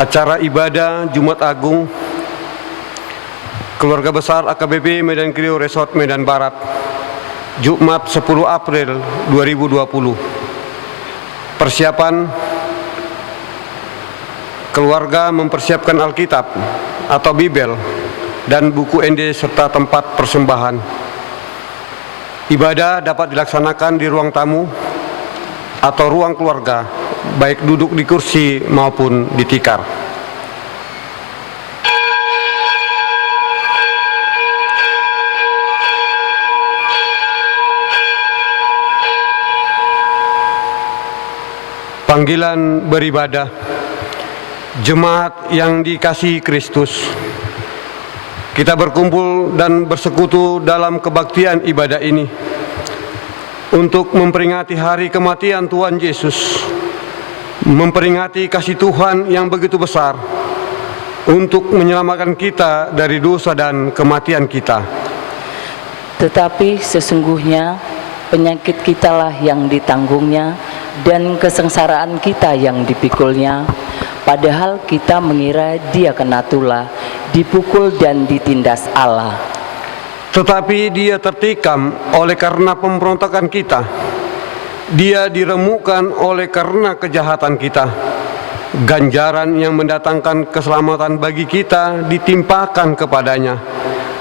Acara ibadah Jumat Agung Keluarga Besar AKBP Medan Krio Resort Medan Barat, Jumat 10 April 2020. Persiapan: keluarga mempersiapkan Alkitab atau Bibel dan buku ND serta tempat persembahan. Ibadah dapat dilaksanakan di ruang tamu atau ruang keluarga, baik duduk di kursi maupun di tikar. Panggilan beribadah. Jemaat yang dikasihi Kristus, kita berkumpul dan bersekutu dalam kebaktian ibadah ini untuk memperingati hari kematian Tuhan Yesus, memperingati kasih Tuhan yang begitu besar untuk menyelamatkan kita dari dosa dan kematian kita. Tetapi sesungguhnya penyakit kitalah yang ditanggungnya dan kesengsaraan kita yang dipikulnya, padahal kita mengira dia kena tulah, dipukul dan ditindas Allah. Tetapi dia tertikam oleh karena pemberontakan kita, dia diremukkan oleh karena kejahatan kita. Ganjaran yang mendatangkan keselamatan bagi kita ditimpakan kepadanya,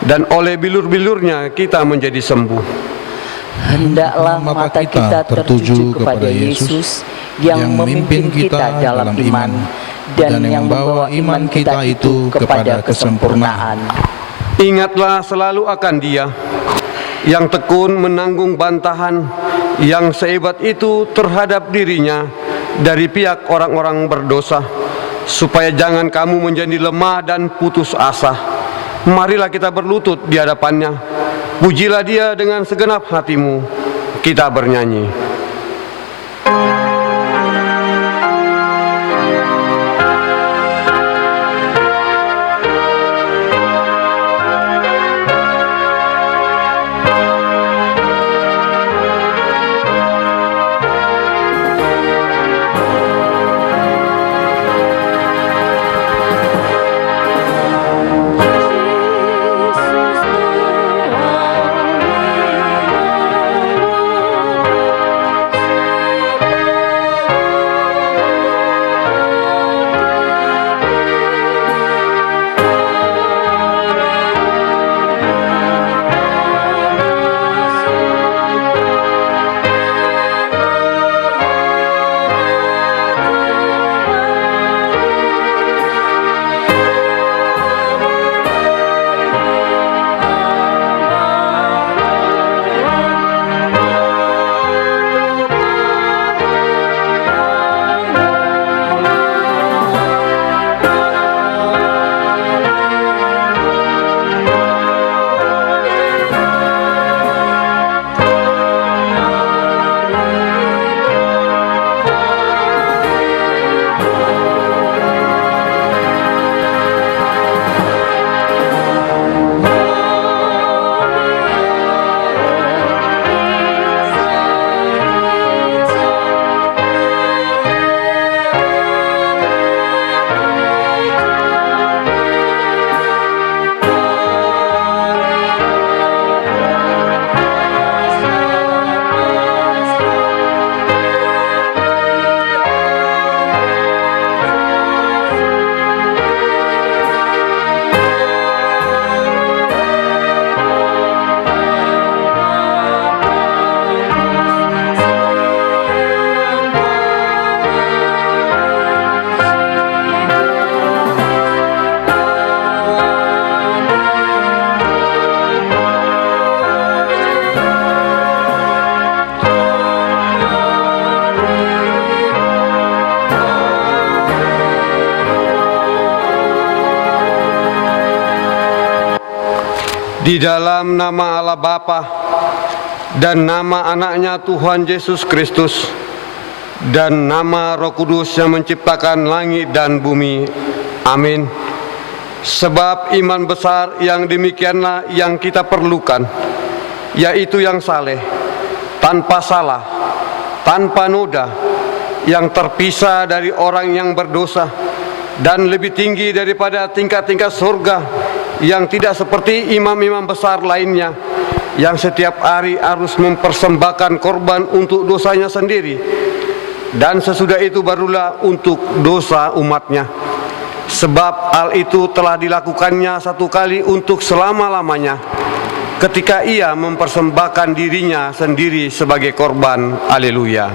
dan oleh bilur-bilurnya kita menjadi sembuh. Hendaklah mata kita tertuju kepada Yesus yang memimpin kita dalam iman dan yang membawa iman kita itu kepada kesempurnaan. Ingatlah selalu akan Dia yang tekun menanggung bantahan yang sehebat itu terhadap dirinya dari pihak orang-orang berdosa, supaya jangan kamu menjadi lemah dan putus asa. Marilah kita berlutut di hadapannya. Pujilah Dia dengan segenap hatimu. Kita bernyanyi. Di dalam nama Allah Bapa dan nama anaknya Tuhan Yesus Kristus dan nama Roh Kudus yang menciptakan langit dan bumi. Amin. Sebab iman besar yang demikianlah yang kita perlukan, yaitu yang saleh, tanpa salah, tanpa noda, yang terpisah dari orang yang berdosa, dan lebih tinggi daripada tingkat-tingkat surga, yang tidak seperti imam-imam besar lainnya yang setiap hari harus mempersembahkan korban untuk dosanya sendiri, dan sesudah itu barulah untuk dosa umatnya. Sebab hal itu telah dilakukannya satu kali untuk selama-lamanya, ketika ia mempersembahkan dirinya sendiri sebagai korban. Haleluya.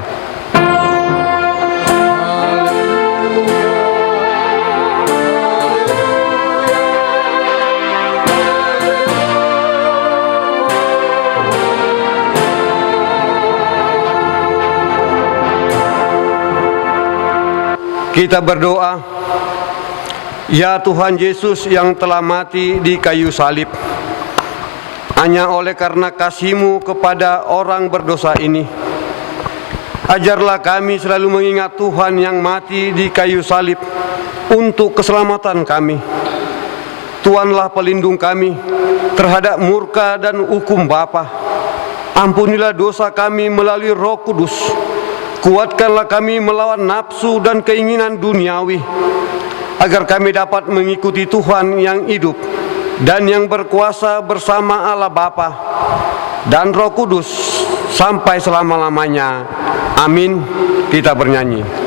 Kita berdoa. Ya Tuhan Yesus yang telah mati di kayu salib, hanya oleh karena kasih-Mu kepada orang berdosa ini, ajarlah kami selalu mengingat Tuhan yang mati di kayu salib untuk keselamatan kami. Tuhanlah pelindung kami terhadap murka dan hukum Bapa. Ampunilah dosa kami melalui Roh Kudus. Kuatkanlah kami melawan nafsu dan keinginan duniawi, agar kami dapat mengikuti Tuhan yang hidup dan yang berkuasa bersama Allah Bapa dan Roh Kudus sampai selama-lamanya. Amin. Kita bernyanyi.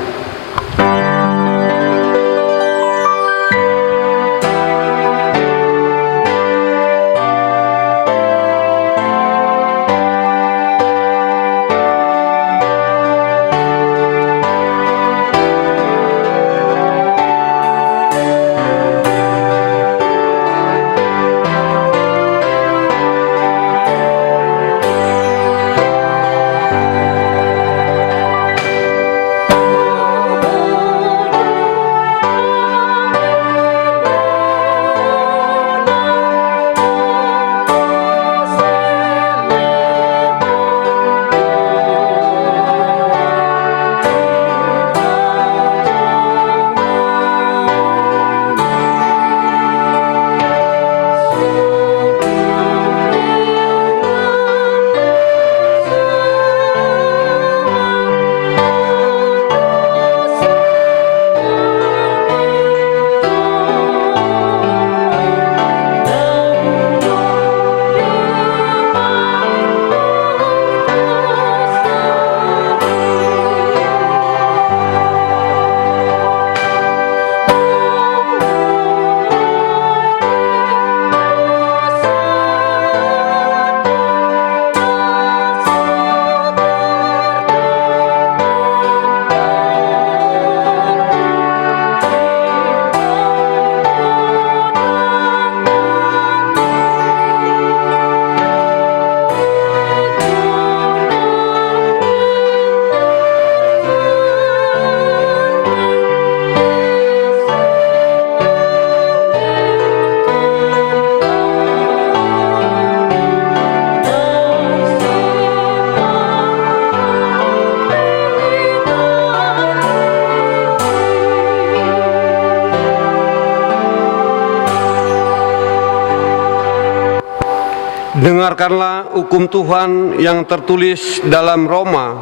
Dengarkanlah hukum Tuhan yang tertulis dalam Roma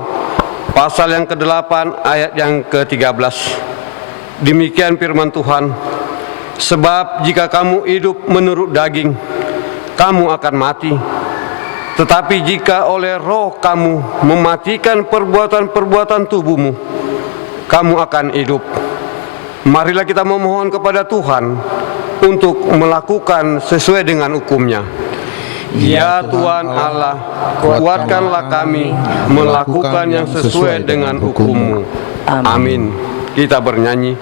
pasal yang ke-8 ayat yang ke-13. Demikian firman Tuhan, sebab jika kamu hidup menurut daging, kamu akan mati. Tetapi jika oleh Roh kamu mematikan perbuatan-perbuatan tubuhmu, kamu akan hidup. Marilah kita memohon kepada Tuhan untuk melakukan sesuai dengan hukum-Nya. Ya Tuhan Allah, kuatkanlah kami melakukan yang sesuai dengan hukum-Mu. Amin. Kita bernyanyi.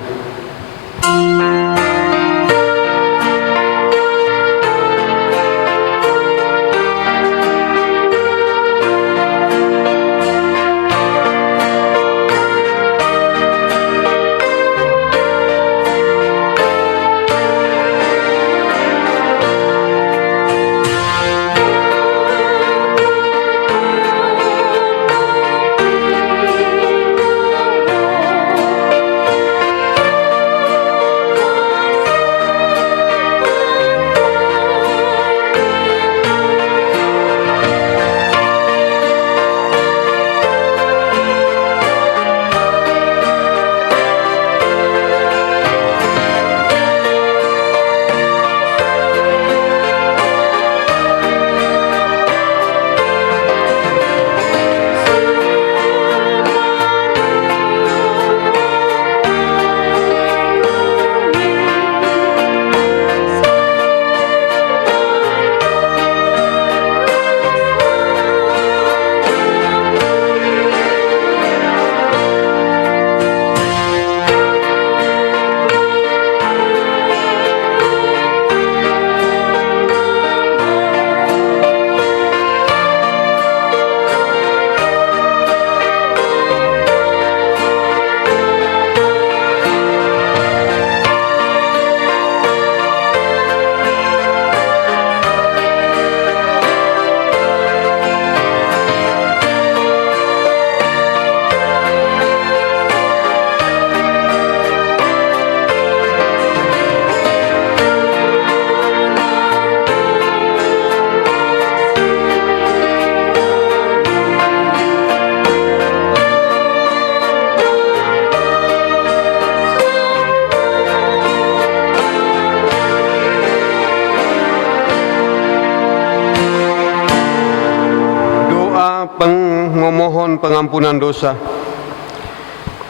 memohon pengampunan dosa.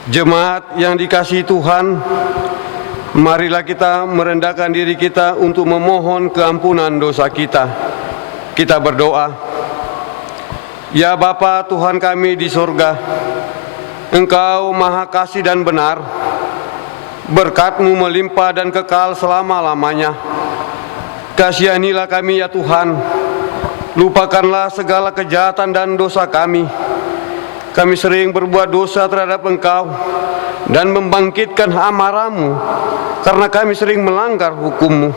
Jemaat yang dikasihi Tuhan, marilah kita merendahkan diri kita untuk memohon keampunan dosa kita. Kita berdoa. Ya Bapa Tuhan kami di surga, Engkau Maha Kasih dan benar, berkat-Mu melimpah dan kekal selama-lamanya. Kasihanilah kami ya Tuhan, lupakanlah segala kejahatan dan dosa kami. Kami sering berbuat dosa terhadap Engkau dan membangkitkan amarah-Mu karena kami sering melanggar hukum-Mu.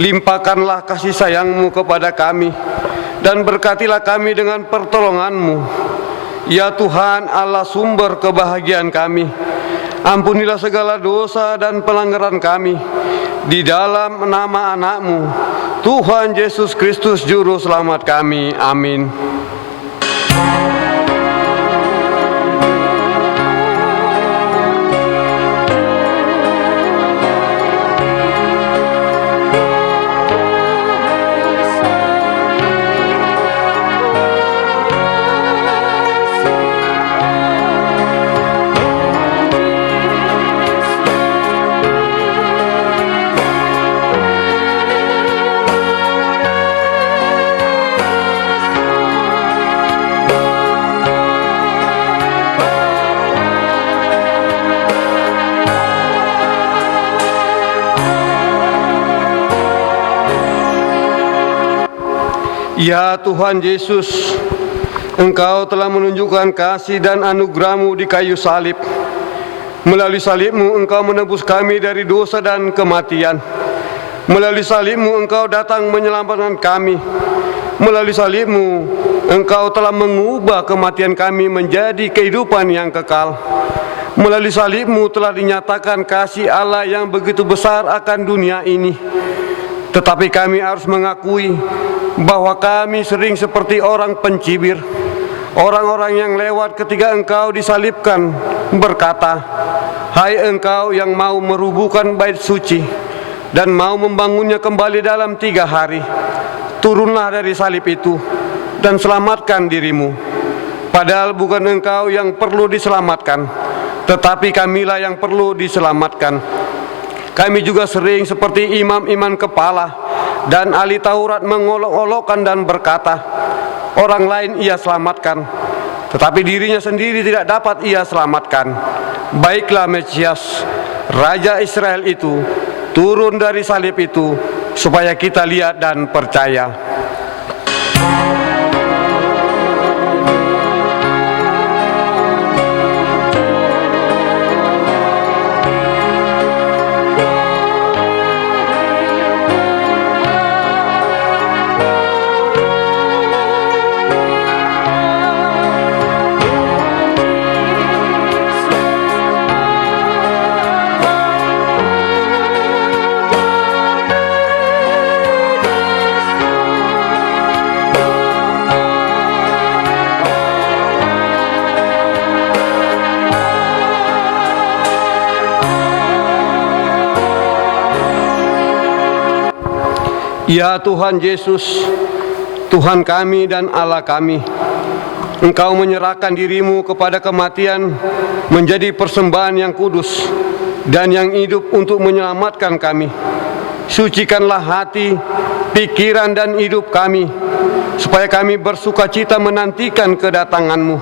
Limpahkanlah kasih sayang-Mu kepada kami dan berkatilah kami dengan pertolongan-Mu. Ya Tuhan Allah sumber kebahagiaan kami, ampunilah segala dosa dan pelanggaran kami di dalam nama anak-Mu, Tuhan Yesus Kristus Juru Selamat kami. Amin. Ya Tuhan Yesus, Engkau telah menunjukkan kasih dan anugerah-Mu di kayu salib. Melalui salib-Mu Engkau menebus kami dari dosa dan kematian. Melalui salib-Mu Engkau datang menyelamatkan kami. Melalui salib-Mu Engkau telah mengubah kematian kami menjadi kehidupan yang kekal. Melalui salib-Mu telah dinyatakan kasih Allah yang begitu besar akan dunia ini. Tetapi kami harus mengakui bahwa kami sering seperti orang pencibir, orang-orang yang lewat ketika Engkau disalibkan berkata, "Hai Engkau yang mau merubuhkan bait suci dan mau membangunnya kembali dalam 3 hari, turunlah dari salib itu dan selamatkan dirimu." Padahal bukan Engkau yang perlu diselamatkan, tetapi kamilah yang perlu diselamatkan. Kami juga sering seperti imam-imam kepala dan ahli Taurat mengolok-olokkan dan berkata, orang lain ia selamatkan, tetapi dirinya sendiri tidak dapat ia selamatkan. Baiklah Mesias, Raja Israel itu, turun dari salib itu, supaya kita lihat dan percaya. Ya Tuhan Yesus, Tuhan kami dan Allah kami, Engkau menyerahkan dirimu kepada kematian menjadi persembahan yang kudus dan yang hidup untuk menyelamatkan kami. Sucikanlah hati, pikiran dan hidup kami, supaya kami bersukacita menantikan kedatangan-Mu.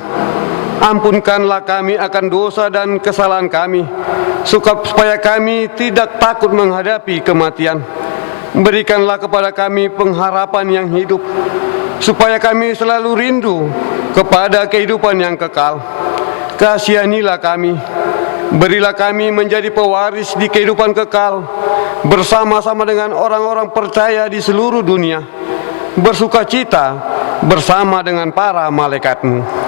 Ampunkanlah kami akan dosa dan kesalahan kami, supaya kami tidak takut menghadapi kematian. Berikanlah kepada kami pengharapan yang hidup, supaya kami selalu rindu kepada kehidupan yang kekal. Kasihanilah kami, berilah kami menjadi pewaris di kehidupan kekal, bersama-sama dengan orang-orang percaya di seluruh dunia, bersukacita bersama dengan para malaikat-Mu.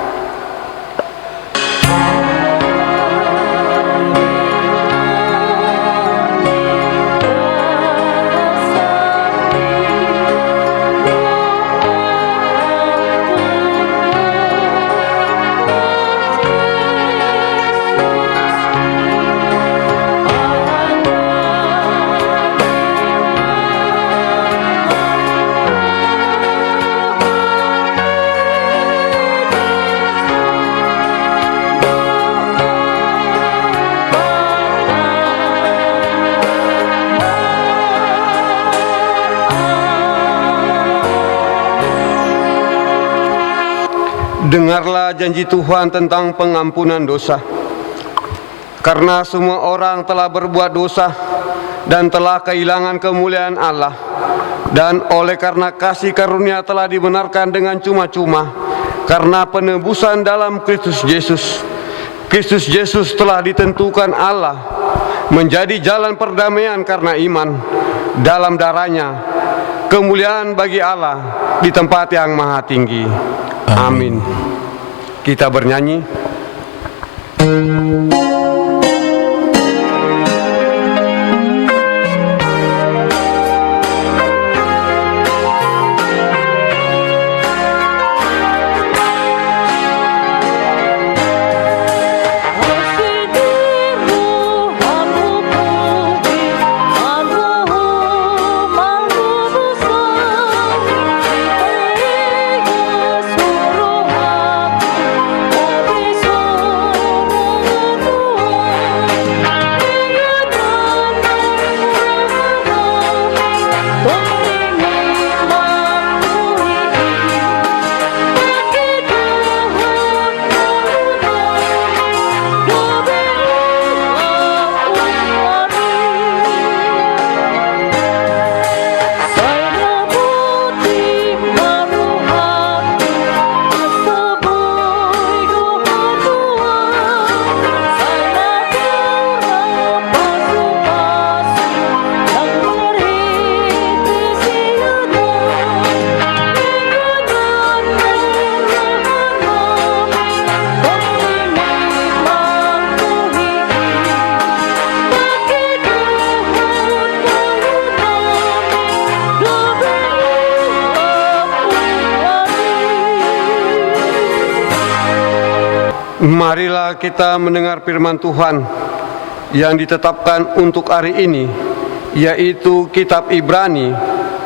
Dengarlah janji Tuhan tentang pengampunan dosa. Karena semua orang telah berbuat dosa dan telah kehilangan kemuliaan Allah, dan oleh karena kasih karunia telah dibenarkan dengan cuma-cuma karena penebusan dalam Kristus Yesus. Kristus Yesus telah ditentukan Allah menjadi jalan perdamaian karena iman dalam darahnya. Kemuliaan bagi Allah di tempat yang maha tinggi. Amin. Kita bernyanyi. Marilah kita mendengar firman Tuhan yang ditetapkan untuk hari ini, yaitu kitab Ibrani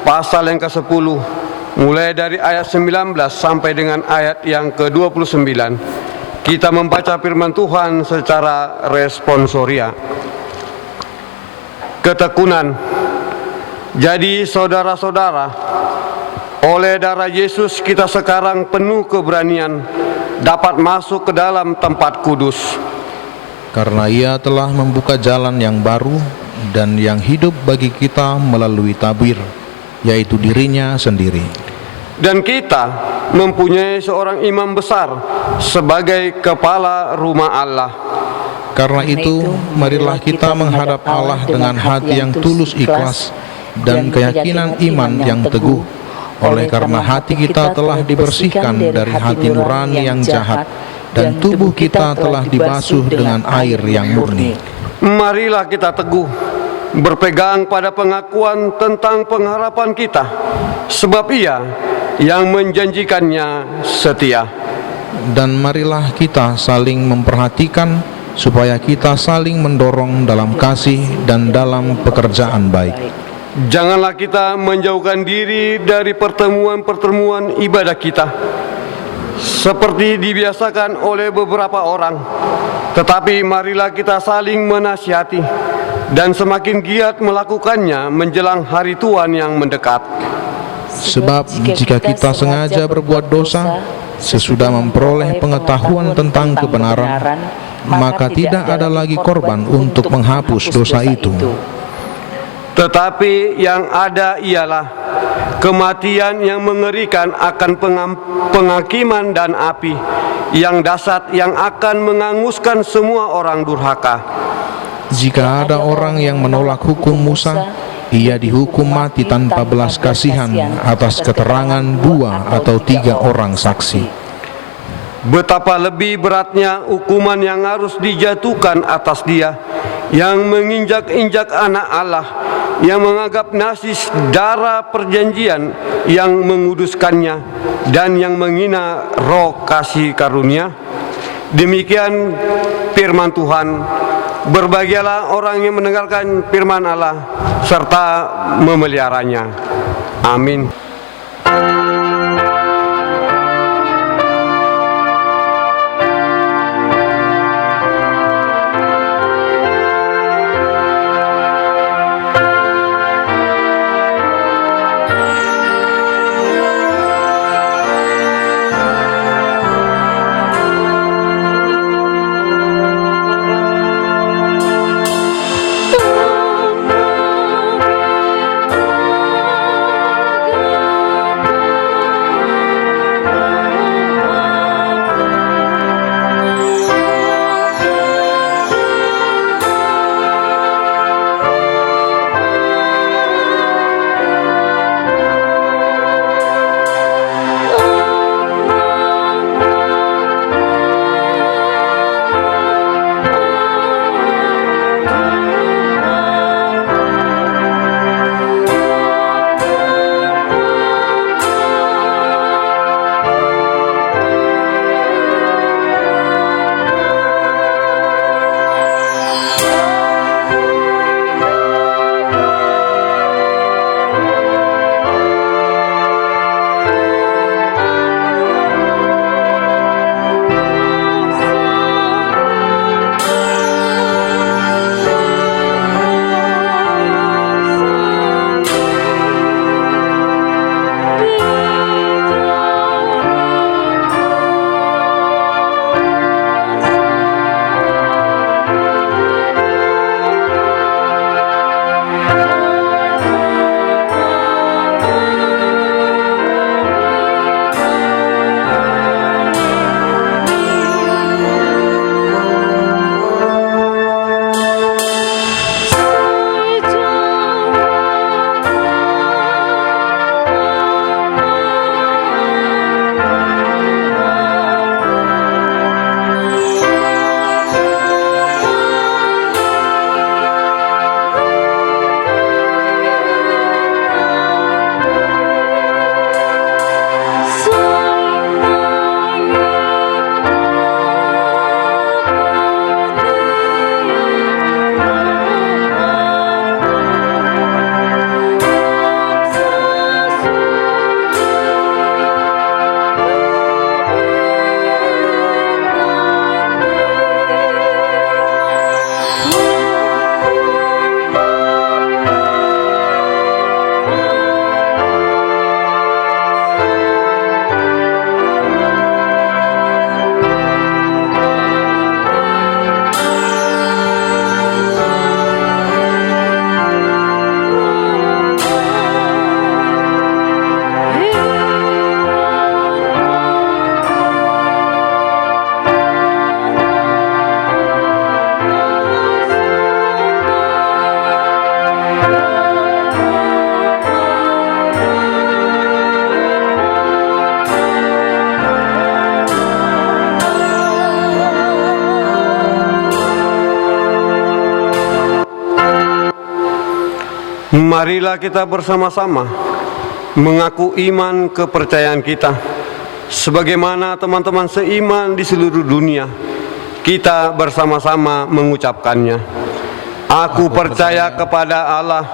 pasal yang ke-10, mulai dari ayat 19 sampai dengan ayat yang ke-29. Kita membaca firman Tuhan secara responsoria. Ketekunan. Jadi saudara-saudara, oleh darah Yesus kita sekarang penuh keberanian dapat masuk ke dalam tempat kudus. Karena Ia telah membuka jalan yang baru dan yang hidup bagi kita melalui tabir, yaitu dirinya sendiri. Dan kita mempunyai seorang imam besar sebagai kepala rumah Allah. Karena itu, marilah kita menghadap Allah dengan hati yang tulus ikhlas dan keyakinan iman yang teguh. Oleh karena hati kita telah dibersihkan dari hati nurani yang jahat, dan tubuh kita telah dibasuh dengan air yang murni. Marilah kita teguh, berpegang pada pengakuan tentang pengharapan kita, sebab Ia yang menjanjikannya setia. Dan marilah kita saling memperhatikan, supaya kita saling mendorong dalam kasih dan dalam pekerjaan baik. Janganlah kita menjauhkan diri dari pertemuan-pertemuan ibadah kita, seperti dibiasakan oleh beberapa orang. Tetapi marilah kita saling menasihati, dan semakin giat melakukannya menjelang hari Tuhan yang mendekat. Sebab jika kita sengaja berbuat dosa, sesudah memperoleh pengetahuan tentang kebenaran, maka tidak ada lagi korban untuk menghapus dosa itu. Tetapi yang ada ialah kematian yang mengerikan akan penghakiman dan api yang dahsyat yang akan menganguskan semua orang durhaka. Jika ada orang yang menolak hukum Musa, ia dihukum mati tanpa belas kasihan atas keterangan 2 atau 3 orang saksi. Betapa lebih beratnya hukuman yang harus dijatuhkan atas dia yang menginjak-injak anak Allah, yang menganggap najis darah perjanjian yang menguduskannya, dan yang menghina roh kasih karunia. Demikian firman Tuhan. Berbahagialah orang yang mendengarkan firman Allah serta memeliharanya. Amin. Marilah kita bersama-sama mengaku iman kepercayaan kita. Sebagaimana teman-teman seiman di seluruh dunia, kita bersama-sama mengucapkannya. Aku percaya kepada Allah,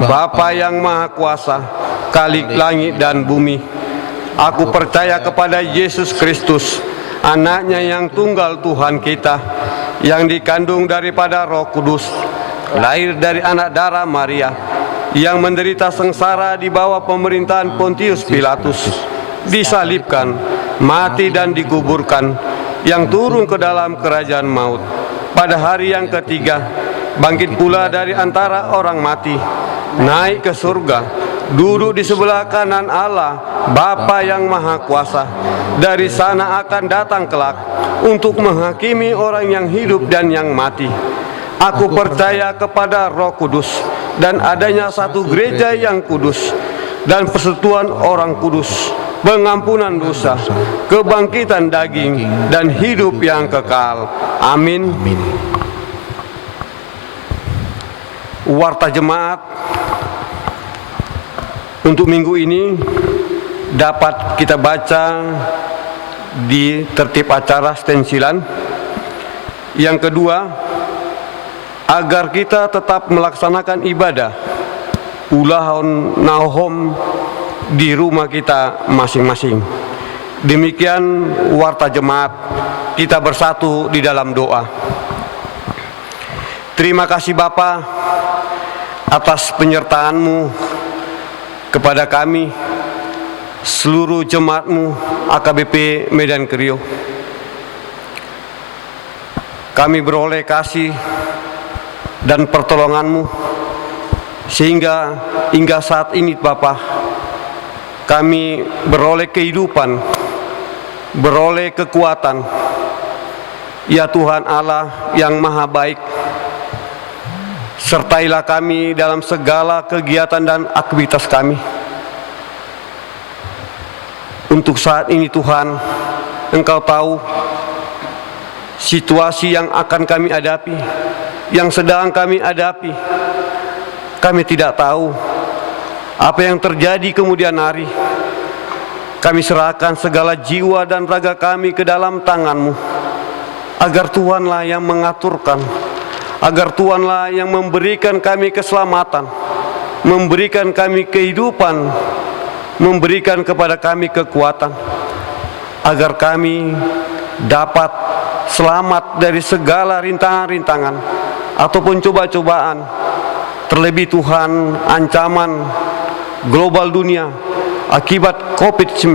Bapa yang Maha Kuasa, Khalik langit dan bumi. Aku percaya kepada Yesus Kristus, Anaknya yang tunggal Tuhan kita, yang dikandung daripada Roh Kudus, lahir dari anak darah Maria, yang menderita sengsara di bawah pemerintahan Pontius Pilatus, disalibkan, mati dan dikuburkan, yang turun ke dalam kerajaan maut. Pada hari yang ketiga, bangkit pula dari antara orang mati, naik ke surga, duduk di sebelah kanan Allah, Bapa yang Maha Kuasa. Dari sana akan datang kelak untuk menghakimi orang yang hidup dan yang mati. Aku percaya kepada Roh Kudus dan adanya satu gereja yang kudus dan persekutuan orang kudus, pengampunan dosa, kebangkitan daging, dan hidup yang kekal. Amin. Warta jemaat untuk minggu ini dapat kita baca di tertib acara stensilan. Yang kedua, agar kita tetap melaksanakan ibadah ulahon nahom di rumah kita masing-masing. Demikian warta jemaat, kita bersatu di dalam doa. Terima kasih Bapa atas penyertaan-Mu kepada kami, seluruh jemaat-Mu AKBP Medan Kriok. Kami beroleh kasih dan pertolongan-Mu, sehingga hingga saat ini Bapa, kami beroleh kehidupan, beroleh kekuatan. Ya Tuhan Allah yang Maha Baik, sertailah kami dalam segala kegiatan dan aktivitas kami. Untuk saat ini Tuhan, Engkau tahu situasi yang akan kami hadapi, yang sedang kami hadapi. Kami tidak tahu apa yang terjadi kemudian hari. Kami serahkan segala jiwa dan raga kami ke dalam tangan-Mu, agar Tuhanlah yang mengaturkan, agar Tuhanlah yang memberikan kami keselamatan, memberikan kami kehidupan, memberikan kepada kami kekuatan, agar kami dapat selamat dari segala rintangan-rintangan ataupun coba-cobaan. Terlebih Tuhan, ancaman global dunia akibat COVID-19.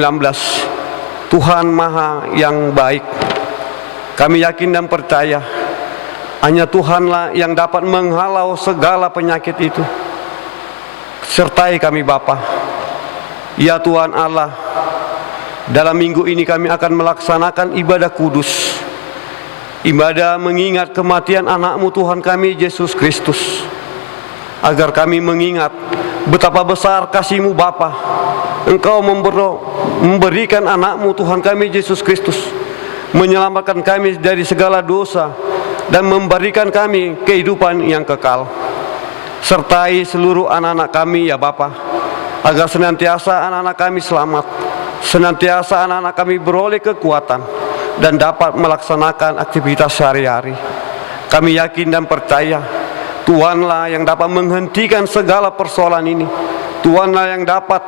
Tuhan Maha yang baik. Kami yakin dan percaya hanya Tuhanlah yang dapat menghalau segala penyakit itu. Sertai kami Bapa. Ya Tuhan Allah, dalam minggu ini kami akan melaksanakan ibadah kudus, ibadah mengingat kematian anak-Mu Tuhan kami Yesus Kristus, agar kami mengingat betapa besar kasih-Mu Bapa. Engkau memberikan anak-Mu Tuhan kami Yesus Kristus, menyelamatkan kami dari segala dosa dan memberikan kami kehidupan yang kekal. Sertai seluruh anak-anak kami ya Bapa, agar senantiasa anak-anak kami selamat, senantiasa anak-anak kami beroleh kekuatan dan dapat melaksanakan aktivitas sehari-hari. Kami yakin dan percaya Tuhanlah yang dapat menghentikan segala persoalan ini. Tuhanlah yang dapat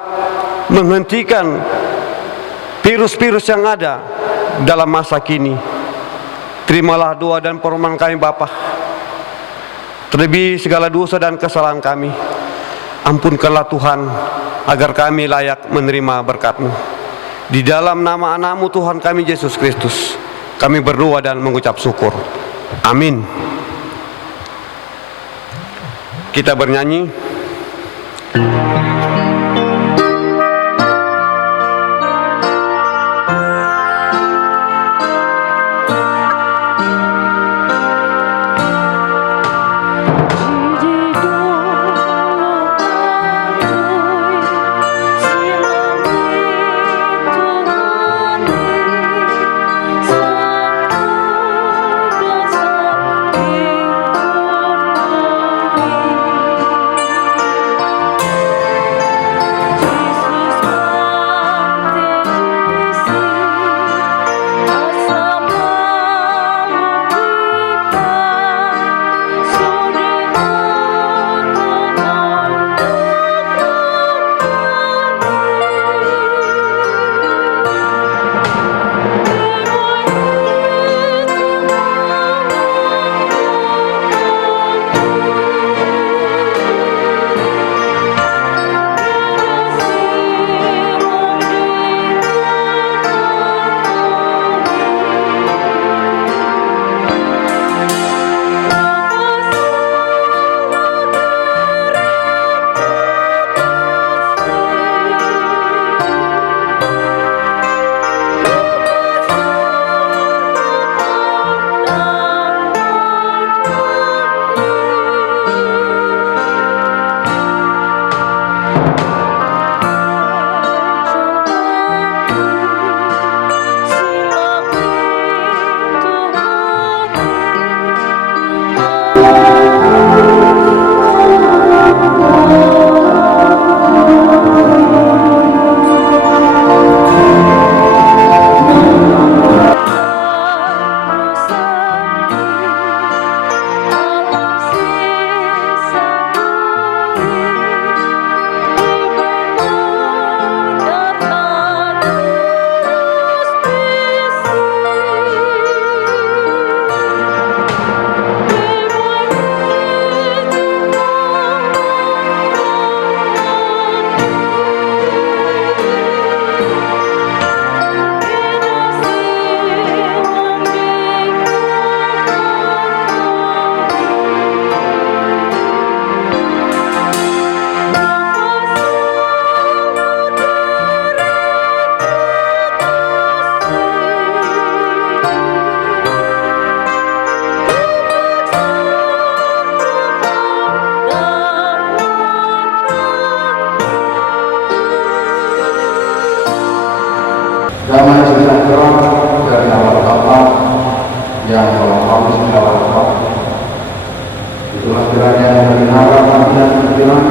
menghentikan virus-virus yang ada dalam masa kini. Terimalah doa dan permohonan kami Bapa. Terlebih segala dosa dan kesalahan kami, ampunkanlah Tuhan, agar kami layak menerima berkat-Mu. Di dalam nama anak-Mu Tuhan kami Yesus Kristus, kami berdoa dan mengucap syukur. Amin. Kita bernyanyi.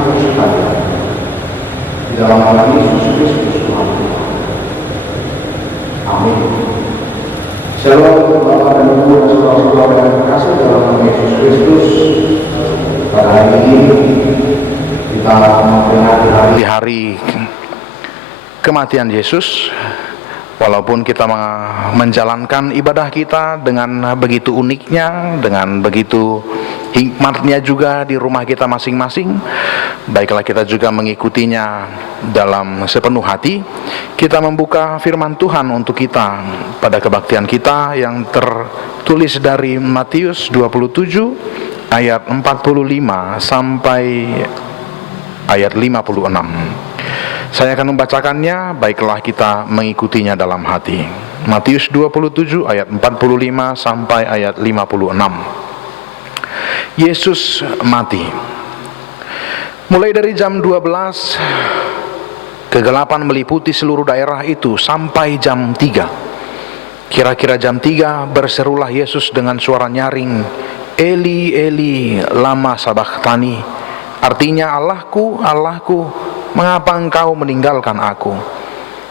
dikhususkan di dalam nama Yesus Kristus Tuhan kita. Amin. Shalom Bapak dan Ibu dan saudara-saudara yang terkasih dalam nama Yesus Kristus. Pada hari ini kita memperingati hari kematian Yesus. Walaupun kita menjalankan ibadah kita dengan begitu uniknya, dengan begitu hikmatnya juga di rumah kita masing-masing, baiklah kita juga mengikutinya dalam sepenuh hati. Kita membuka firman Tuhan untuk kita pada kebaktian kita yang tertulis dari Matius 27 ayat 45 sampai ayat 56. Saya akan membacakannya, baiklah kita mengikutinya dalam hati. Matius 27 ayat 45 sampai ayat 56. Yesus mati. Mulai dari jam 12, kegelapan meliputi seluruh daerah itu sampai jam 3. Kira-kira jam 3 berserulah Yesus dengan suara nyaring, Eli, Eli, lama sabachthani. Artinya, Allahku, Allahku, mengapa engkau meninggalkan aku?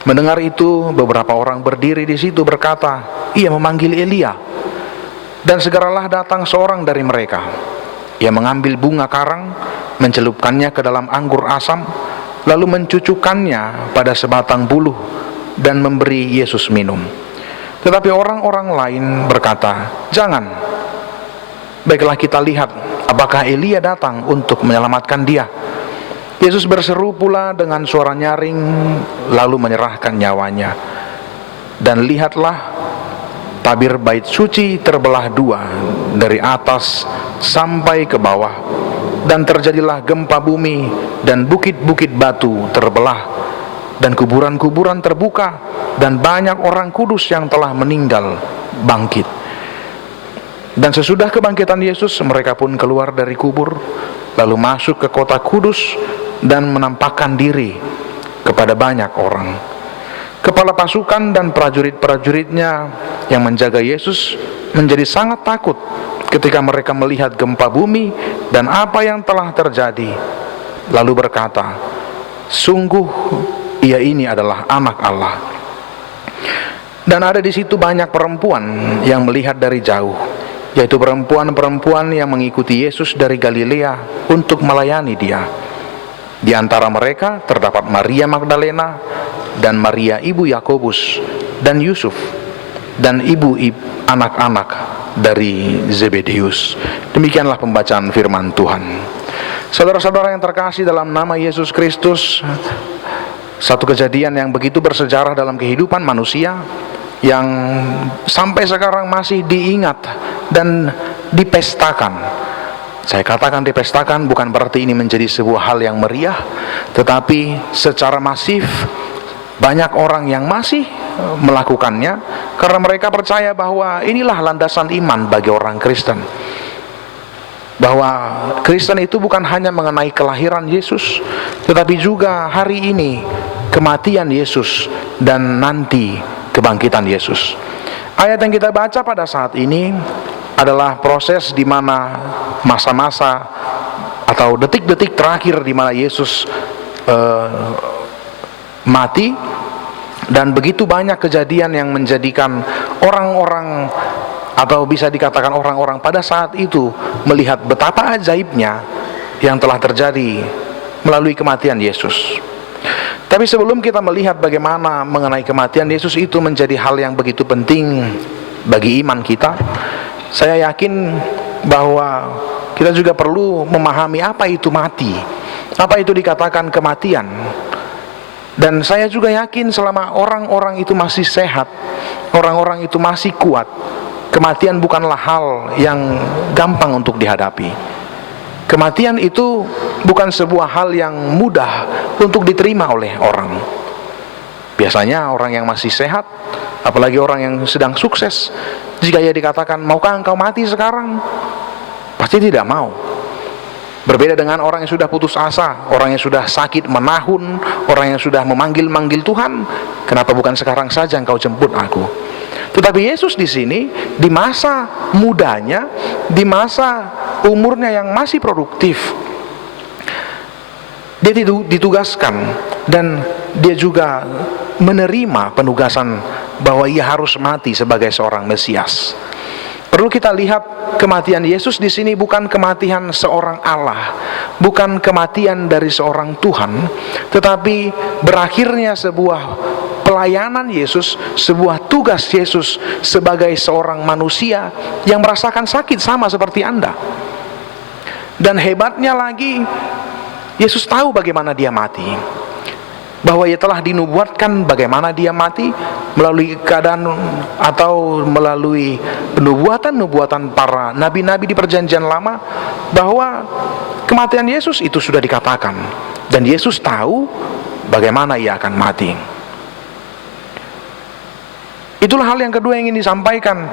Mendengar itu, beberapa orang berdiri di situ berkata, ia memanggil Elia. Dan segeralah datang seorang dari mereka. Ia mengambil bunga karang, mencelupkannya ke dalam anggur asam, lalu mencucukkannya pada sebatang buluh dan memberi Yesus minum. Tetapi orang-orang lain berkata, jangan. Baiklah kita lihat apakah Elia datang untuk menyelamatkan dia. Yesus berseru pula dengan suara nyaring, lalu menyerahkan nyawanya. Dan lihatlah, tabir bait suci terbelah dua, dari atas sampai ke bawah. Dan terjadilah gempa bumi, dan bukit-bukit batu terbelah, dan kuburan-kuburan terbuka, dan banyak orang kudus yang telah meninggal bangkit. Dan sesudah kebangkitan Yesus, mereka pun keluar dari kubur, lalu masuk ke kota kudus, dan menampakkan diri kepada banyak orang. Kepala pasukan dan prajurit-prajuritnya yang menjaga Yesus menjadi sangat takut ketika mereka melihat gempa bumi dan apa yang telah terjadi. Lalu berkata, sungguh ia ini adalah anak Allah. Dan ada di situ banyak perempuan yang melihat dari jauh, yaitu perempuan-perempuan yang mengikuti Yesus dari Galilea untuk melayani dia. Di antara mereka terdapat Maria Magdalena dan Maria ibu Yakobus dan Yusuf dan ibu anak-anak dari Zebedeus. Demikianlah pembacaan firman Tuhan. Saudara-saudara yang terkasih dalam nama Yesus Kristus, satu kejadian yang begitu bersejarah dalam kehidupan manusia yang sampai sekarang masih diingat dan dipestakan. Saya katakan dipestakan bukan berarti ini menjadi sebuah hal yang meriah, tetapi secara masif banyak orang yang masih melakukannya karena mereka percaya bahwa inilah landasan iman bagi orang Kristen. Bahwa Kristen itu bukan hanya mengenai kelahiran Yesus, tetapi juga hari ini kematian Yesus dan nanti kebangkitan Yesus. Ayat yang kita baca pada saat ini adalah proses di mana masa-masa atau detik-detik terakhir di mana Yesus mati, dan begitu banyak kejadian yang menjadikan orang-orang atau bisa dikatakan orang-orang pada saat itu melihat betapa ajaibnya yang telah terjadi melalui kematian Yesus. Tapi sebelum kita melihat bagaimana mengenai kematian Yesus itu menjadi hal yang begitu penting bagi iman kita, saya yakin bahwa kita juga perlu memahami apa itu mati, apa itu dikatakan kematian. Dan saya juga yakin selama orang-orang itu masih sehat, orang-orang itu masih kuat, kematian bukanlah hal yang gampang untuk dihadapi. Kematian itu bukan sebuah hal yang mudah untuk diterima oleh orang. Biasanya orang yang masih sehat, apalagi orang yang sedang sukses, jika ia dikatakan, maukah engkau mati sekarang? Pasti tidak mau. Berbeda dengan orang yang sudah putus asa, orang yang sudah sakit menahun, orang yang sudah memanggil-manggil Tuhan, kenapa bukan sekarang saja engkau jemput aku? Tetapi Yesus di sini, di masa mudanya, di masa umurnya yang masih produktif, Dia ditugaskan dan dia juga menerima penugasan bahwa ia harus mati sebagai seorang Mesias. Perlu kita lihat kematian Yesus di sini bukan kematian seorang Allah, bukan kematian dari seorang Tuhan, tetapi berakhirnya sebuah pelayanan Yesus, sebuah tugas Yesus sebagai seorang manusia yang merasakan sakit sama seperti Anda. Dan hebatnya lagi, Yesus tahu bagaimana dia mati, bahwa ia telah dinubuatkan bagaimana dia mati melalui keadaan atau melalui nubuatan-nubuatan para nabi-nabi di perjanjian lama, bahwa kematian Yesus itu sudah dikatakan, dan Yesus tahu bagaimana ia akan mati. Itulah hal yang kedua yang ingin disampaikan.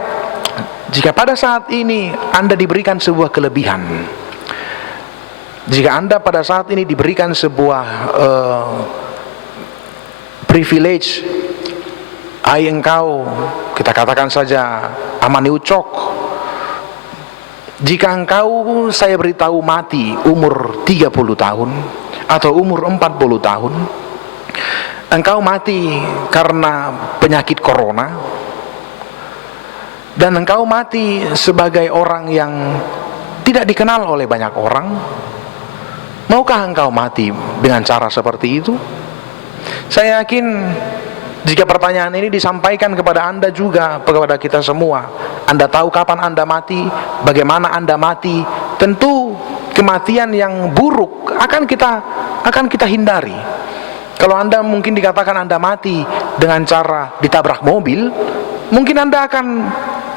Jika pada saat ini Anda diberikan sebuah kelebihan, jika Anda pada saat ini diberikan sebuah privilege, engkau, kita katakan saja amani ucok, jika engkau saya beritahu mati umur 30 tahun atau umur 40 tahun, engkau mati karena penyakit corona, dan engkau mati sebagai orang yang tidak dikenal oleh banyak orang, maukah engkau mati dengan cara seperti itu? Saya yakin jika pertanyaan ini disampaikan kepada Anda juga, kepada kita semua, Anda tahu kapan Anda mati, bagaimana Anda mati, tentu kematian yang buruk akan kita hindari. Kalau Anda mungkin dikatakan Anda mati dengan cara ditabrak mobil, mungkin Anda akan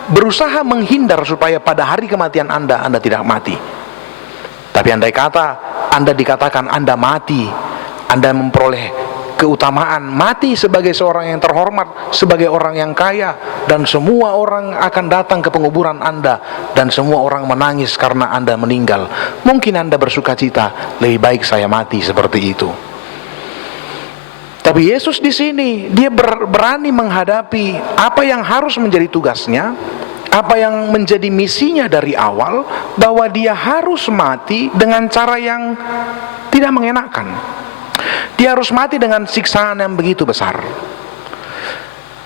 berusaha menghindar supaya pada hari kematian Anda tidak mati. Tapi andai kata Anda dikatakan Anda mati, Anda memperoleh keutamaan mati sebagai seorang yang terhormat, sebagai orang yang kaya, dan semua orang akan datang ke penguburan Anda, dan semua orang menangis karena Anda meninggal, mungkin Anda bersuka cita, lebih baik saya mati seperti itu. Tapi Yesus di sini dia berani menghadapi apa yang harus menjadi tugasnya, apa yang menjadi misinya dari awal, bahwa dia harus mati dengan cara yang tidak mengenakan. Dia harus mati dengan siksaan yang begitu besar.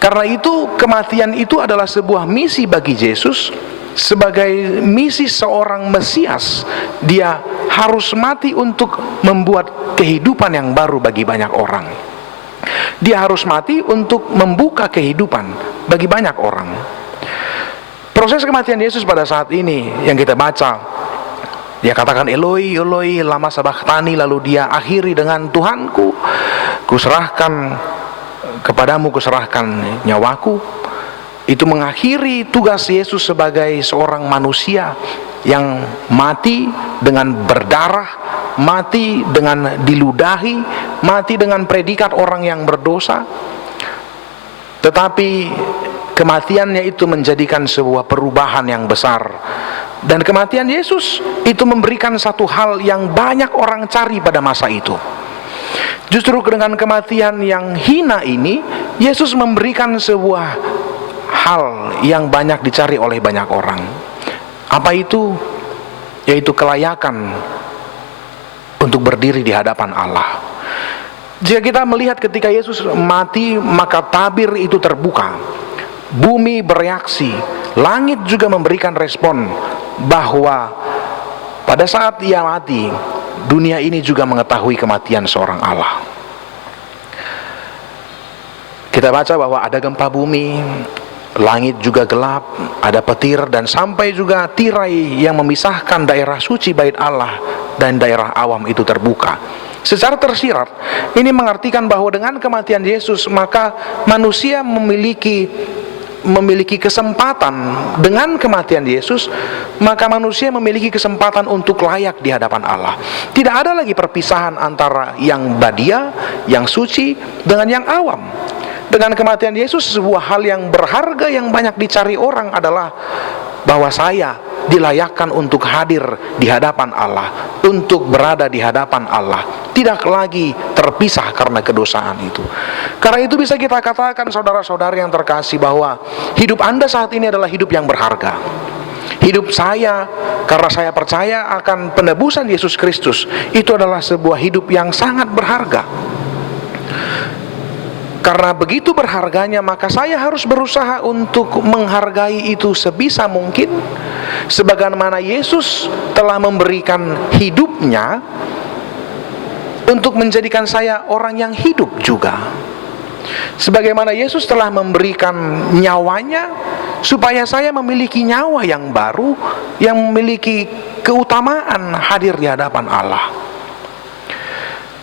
Karena itu kematian itu adalah sebuah misi bagi Yesus. Sebagai misi seorang Mesias, dia harus mati untuk membuat kehidupan yang baru bagi banyak orang. Dia harus mati untuk membuka kehidupan bagi banyak orang. Proses kematian Yesus pada saat ini yang kita baca, dia katakan Eloi, Eloi, lama sabachthani, lalu dia akhiri dengan Tuhanku, kuserahkan kepadamu, kuserahkan nyawaku. Itu mengakhiri tugas Yesus sebagai seorang manusia yang mati dengan berdarah, mati dengan diludahi, mati dengan predikat orang yang berdosa. Tetapi kematiannya itu menjadikan sebuah perubahan yang besar. Dan kematian Yesus itu memberikan satu hal yang banyak orang cari pada masa itu. Justru dengan kematian yang hina ini, Yesus memberikan sebuah hal yang banyak dicari oleh banyak orang. Apa itu? Yaitu kelayakan untuk berdiri di hadapan Allah. Jika kita melihat ketika Yesus mati, maka tabir itu terbuka, bumi bereaksi, langit juga memberikan respon bahwa pada saat ia mati, dunia ini juga mengetahui kematian seorang Allah. Kita baca bahwa ada gempa bumi, langit juga gelap, ada petir, dan sampai juga tirai yang memisahkan daerah suci bait Allah dan daerah awam itu terbuka. Secara tersirat, ini mengartikan bahwa dengan kematian Yesus, maka manusia memiliki kesempatan. Dengan kematian Yesus, maka manusia memiliki kesempatan untuk layak di hadapan Allah. Tidak ada lagi perpisahan antara yang badia, yang suci, dengan yang awam. Dengan kematian Yesus, sebuah hal yang berharga yang banyak dicari orang adalah bahwa saya dilayakkan untuk hadir di hadapan Allah, untuk berada di hadapan Allah, tidak lagi terpisah karena kedosaan itu. Karena itu bisa kita katakan, saudara-saudara yang terkasih, bahwa hidup Anda saat ini adalah hidup yang berharga. Hidup saya karena saya percaya akan penebusan Yesus Kristus, itu adalah sebuah hidup yang sangat berharga. Karena begitu berharganya, maka saya harus berusaha untuk menghargai itu sebisa mungkin, sebagaimana Yesus telah memberikan hidupnya untuk menjadikan saya orang yang hidup juga. Sebagaimana Yesus telah memberikan nyawanya supaya saya memiliki nyawa yang baru, yang memiliki keutamaan hadir di hadapan Allah.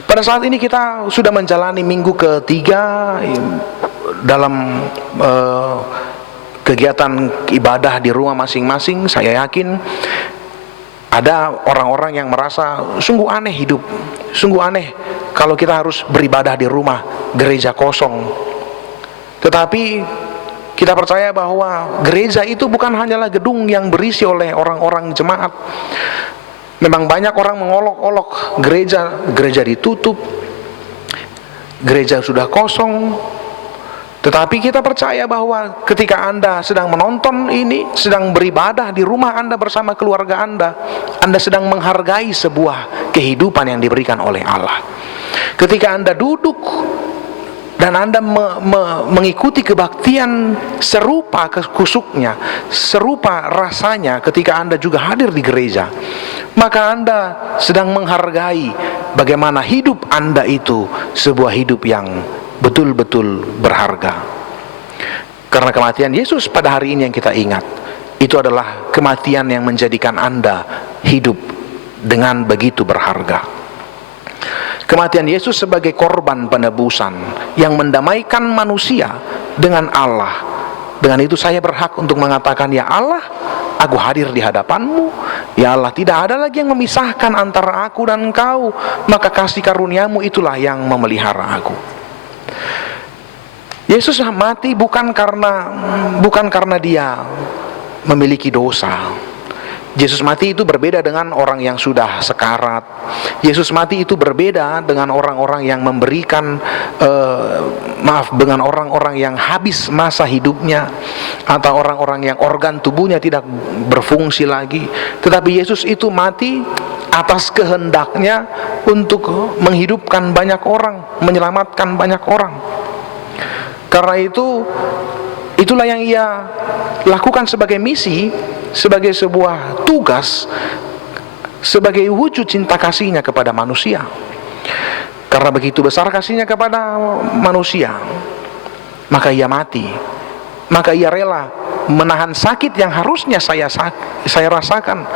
Pada saat ini kita sudah menjalani minggu ketiga dalam kegiatan ibadah di rumah masing-masing. Saya yakin ada orang-orang yang merasa sungguh aneh hidup, sungguh aneh kalau kita harus beribadah di rumah, gereja kosong. Tetapi kita percaya bahwa gereja itu bukan hanyalah gedung yang berisi oleh orang-orang jemaat. Memang banyak orang mengolok-olok gereja ditutup, gereja sudah kosong. Tetapi kita percaya bahwa ketika Anda sedang menonton ini, sedang beribadah di rumah Anda bersama keluarga Anda sedang menghargai sebuah kehidupan yang diberikan oleh Allah. Ketika Anda duduk dan Anda mengikuti kebaktian serupa kusuknya, serupa rasanya ketika Anda juga hadir di gereja, maka Anda sedang menghargai bagaimana hidup Anda itu sebuah hidup yang betul-betul berharga. Karena kematian Yesus pada hari ini yang kita ingat, itu adalah kematian yang menjadikan Anda hidup dengan begitu berharga. Kematian Yesus sebagai korban penebusan yang mendamaikan manusia dengan Allah. Dengan itu saya berhak untuk mengatakan, ya Allah, aku hadir di hadapanmu. Ya Allah, tidak ada lagi yang memisahkan antara aku dan engkau. Maka kasih karuniamu itulah yang memelihara aku. Yesus mati bukan karena dia memiliki dosa. Yesus mati itu berbeda dengan orang yang sudah sekarat. Yesus mati itu berbeda dengan orang-orang yang memberikan dengan orang-orang yang habis masa hidupnya, atau orang-orang yang organ tubuhnya tidak berfungsi lagi. Tetapi Yesus itu mati atas kehendaknya untuk menghidupkan banyak orang, menyelamatkan banyak orang. Karena itulah yang ia lakukan sebagai misi, sebagai sebuah tugas, sebagai wujud cinta kasihnya kepada manusia. Karena begitu besar kasihnya kepada manusia, maka ia mati, maka ia rela menahan sakit yang harusnya saya rasakan.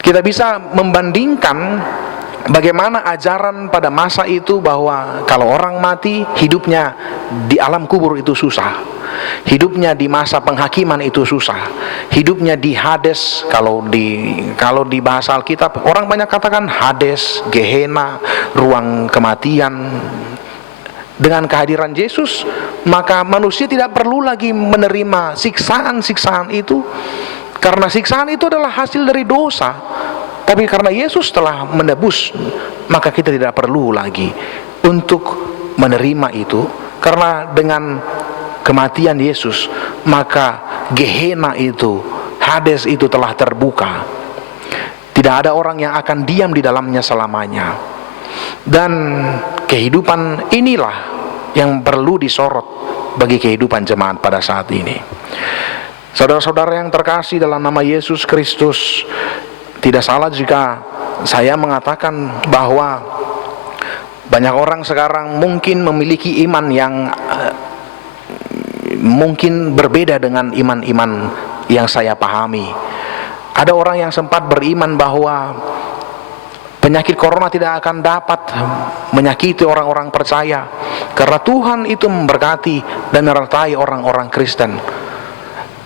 Kita bisa membandingkan bagaimana ajaran pada masa itu bahwa kalau orang mati, hidupnya di alam kubur itu susah. Hidupnya di masa penghakiman itu susah. Hidupnya di Hades, kalau di bahasa Alkitab orang banyak katakan Hades, Gehenna, ruang kematian. Dengan kehadiran Yesus, maka manusia tidak perlu lagi menerima siksaan-siksaan itu, karena siksaan itu adalah hasil dari dosa. Tapi karena Yesus telah menebus, maka kita tidak perlu lagi untuk menerima itu. Karena dengan kematian Yesus, maka Gehenna itu, Hades itu telah terbuka. Tidak ada orang yang akan diam di dalamnya selamanya. Dan kehidupan inilah yang perlu disorot bagi kehidupan jemaat pada saat ini. Saudara-saudara yang terkasih dalam nama Yesus Kristus, tidak salah jika saya mengatakan bahwa banyak orang sekarang mungkin memiliki iman yang mungkin berbeda dengan iman-iman yang saya pahami. Ada orang yang sempat beriman bahwa penyakit corona tidak akan dapat menyakiti orang-orang percaya, karena Tuhan itu memberkati dan menyertai orang-orang Kristen.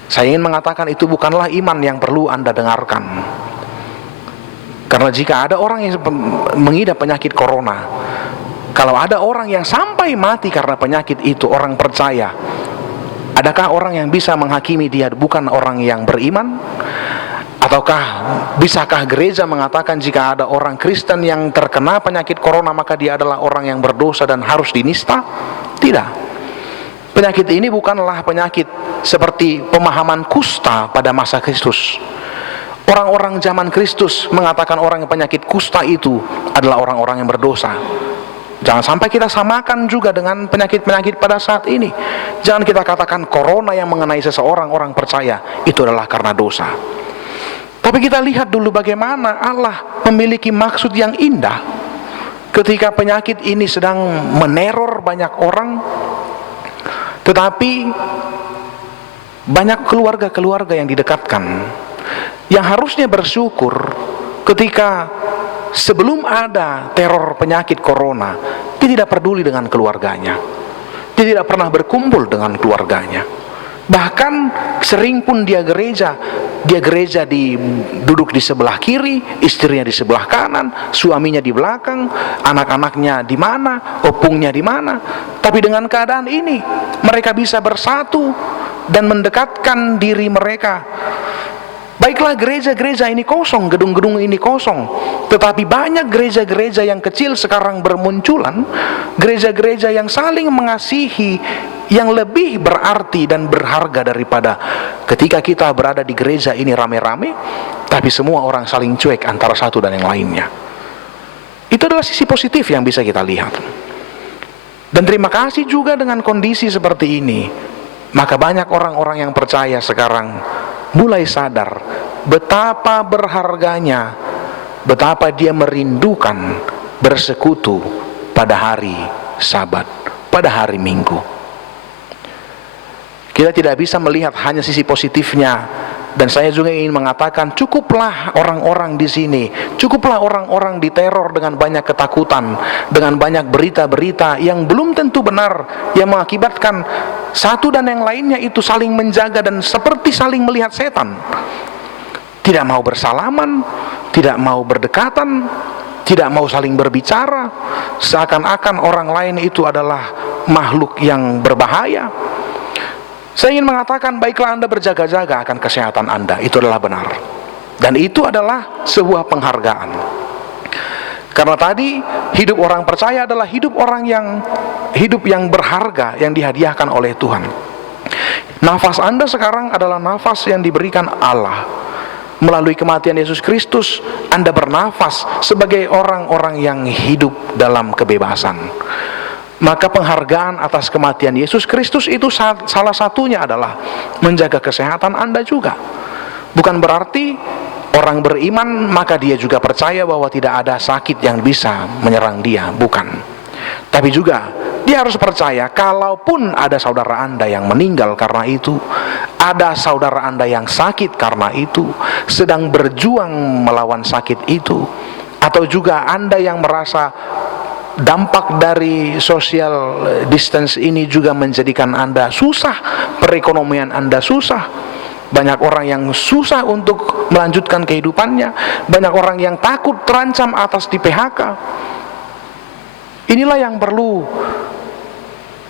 Saya ingin mengatakan itu bukanlah iman yang perlu Anda dengarkan. Karena jika ada orang yang mengidap penyakit corona, kalau ada orang yang sampai mati karena penyakit itu, orang percaya, adakah orang yang bisa menghakimi dia bukan orang yang beriman? Ataukah bisakah gereja mengatakan jika ada orang Kristen yang terkena penyakit corona maka dia adalah orang yang berdosa dan harus dinista? Tidak. Penyakit ini bukanlah penyakit seperti pemahaman kusta pada masa Kristus. Orang-orang zaman Kristus mengatakan orang yang penyakit kusta itu adalah orang-orang yang berdosa. Jangan sampai kita samakan juga dengan penyakit-penyakit pada saat ini. Jangan kita katakan corona yang mengenai seseorang, orang percaya itu adalah karena dosa. Tapi kita lihat dulu bagaimana Allah memiliki maksud yang indah ketika penyakit ini sedang meneror banyak orang. Tetapi banyak keluarga-keluarga yang didekatkan, yang harusnya bersyukur ketika sebelum ada teror penyakit corona, dia tidak peduli dengan keluarganya, dia tidak pernah berkumpul dengan keluarganya. Bahkan sering pun dia gereja duduk di sebelah kiri, istrinya di sebelah kanan, suaminya di belakang, anak-anaknya di mana, opungnya di mana. Tapi dengan keadaan ini mereka bisa bersatu dan mendekatkan diri mereka. Baiklah, gereja-gereja ini kosong, gedung-gedung ini kosong, tetapi banyak gereja-gereja yang kecil sekarang bermunculan, gereja-gereja yang saling mengasihi, yang lebih berarti dan berharga daripada ketika kita berada di gereja ini rame-rame, tapi semua orang saling cuek antara satu dan yang lainnya. Itu adalah sisi positif yang bisa kita lihat. Dan terima kasih juga dengan kondisi seperti ini, maka banyak orang-orang yang percaya sekarang mulai sadar betapa berharganya, betapa dia merindukan bersekutu pada hari Sabat, pada hari Minggu. Kita tidak bisa melihat hanya sisi positifnya, dan saya juga ingin mengatakan cukuplah orang-orang di sini, cukuplah orang-orang diteror dengan banyak ketakutan, dengan banyak berita-berita yang belum tentu benar, yang mengakibatkan satu dan yang lainnya itu saling menjaga dan seperti saling melihat setan. Tidak mau bersalaman, tidak mau berdekatan, tidak mau saling berbicara, seakan-akan orang lain itu adalah makhluk yang berbahaya. Saya ingin mengatakan, baiklah Anda berjaga-jaga akan kesehatan Anda, itu adalah benar. Dan itu adalah sebuah penghargaan. Karena tadi hidup orang percaya adalah hidup yang berharga, yang dihadiahkan oleh Tuhan. Nafas Anda sekarang adalah nafas yang diberikan Allah. Melalui kematian Yesus Kristus, Anda bernafas sebagai orang-orang yang hidup dalam kebebasan. Maka penghargaan atas kematian Yesus Kristus itu salah satunya adalah menjaga kesehatan Anda juga. Bukan berarti orang beriman maka dia juga percaya bahwa tidak ada sakit yang bisa menyerang dia, bukan. Tapi juga dia harus percaya kalaupun ada saudara Anda yang meninggal karena itu, ada saudara Anda yang sakit karena itu, sedang berjuang melawan sakit itu, atau juga Anda yang merasa dampak dari social distance ini juga menjadikan Anda susah, perekonomian Anda susah, banyak orang yang susah untuk melanjutkan kehidupannya, banyak orang yang takut terancam atas di PHK. Inilah yang perlu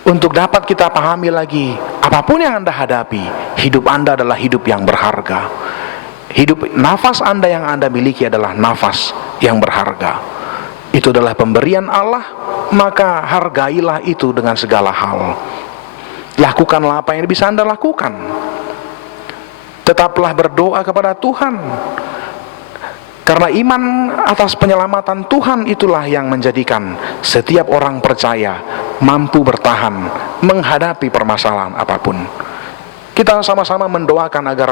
untuk dapat kita pahami lagi. Apapun yang Anda hadapi, hidup Anda adalah hidup yang berharga. Nafas Anda yang Anda miliki adalah nafas yang berharga. Itu adalah pemberian Allah, maka hargailah itu dengan segala hal. Lakukanlah apa yang bisa Anda lakukan. Tetaplah berdoa kepada Tuhan. Karena iman atas penyelamatan Tuhan itulah yang menjadikan setiap orang percaya mampu bertahan menghadapi permasalahan apapun. Kita sama-sama mendoakan agar